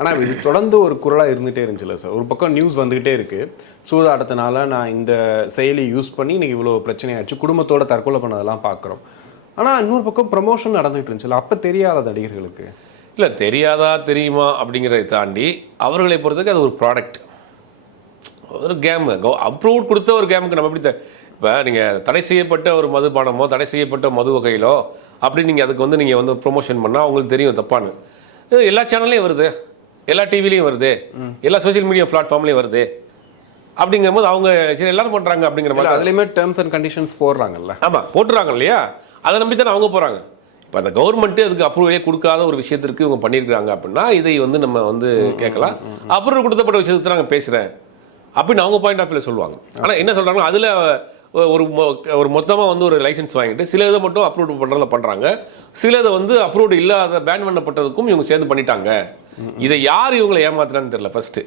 ஆனால் இது தொடர்ந்து ஒரு குரலாக இருந்துகிட்டே இருந்துச்சுல்ல சார். ஒரு பக்கம் நியூஸ் வந்துக்கிட்டே இருக்குது, சூதாட்டத்தினால நான் இந்த செயலி யூஸ் பண்ணி இன்னைக்கு இவ்வளோ பிரச்சனையாச்சு, குடும்பத்தோட தற்கொலை பண்ணதெல்லாம் பார்க்குறோம். ஆனால் இன்னொரு பக்கம் ப்ரமோஷன் நடந்துகிட்டு இருந்துச்சுல்ல, அப்போ தெரியாத நடிகர்களுக்கு? இல்லை தெரியாதா தெரியுமா அப்படிங்கிறதை தாண்டி அவர்களை பொறுத்தவரைக்கும் அது ஒரு ப்ராடக்ட், ஒரு கேமு. அப்ரூவ் கொடுத்த ஒரு கேமுக்கு நம்ம எப்படி இப்போ நீங்கள் தடை செய்யப்பட்ட ஒரு மதுபானமோ தடை செய்யப்பட்ட மது வகையிலோ அப்படி நீங்கள் அதுக்கு வந்து நீங்கள் வந்து ப்ரொமோஷன் பண்ணால் அவங்களுக்கு தெரியும் தப்பானு. எல்லா சேனல்லையும் வருது, எல்லா டிவிலையும் வருது, எல்லா சோஷியல் மீடியா பிளாட்ஃபார்ம்லேயும் வருது. அப்படிங்கும்போது அவங்க சரி எல்லாரும் பண்ணுறாங்க அப்படிங்கிற மாதிரி அதுலேயுமே டேர்ம்ஸ் அண்ட் கண்டிஷன்ஸ் போடுறாங்கல்ல. ஆமாம் போட்டுறாங்க இல்லையா, அதை நம்பி தானே அவங்க போகிறாங்க. இப்போ அந்த கவர்மெண்ட்டு அதுக்கு அப்ரூவலே கொடுக்காத ஒரு விஷயத்திற்கு இவங்க பண்ணியிருக்கிறாங்க அப்படின்னா இதை வந்து நம்ம வந்து கேட்கலாம். அப்ரூவல் கொடுத்தப்பட்ட விஷயத்தை நான் பேசுகிறேன் அப்படின்னு அவங்க பாயிண்ட் ஆஃப் வியூவில் சொல்லுவாங்க. ஆனால் என்ன சொல்கிறாங்க, அதில் ஒரு மொத்தமாக வந்து ஒரு லைசன்ஸ் வாங்கிட்டு சில இதை மட்டும் அப்ரூவ் பண்ணுறதுல பண்ணுறாங்க, சில இதை வந்து அப்ரூவ்டு இல்லாத பேன் பண்ணப்பட்டதுக்கும் இவங்க சேர்ந்து பண்ணிட்டாங்க. இதை யார் இவங்களை ஏமாத்துறான்னு தெரியல ஃபர்ஸ்ட்.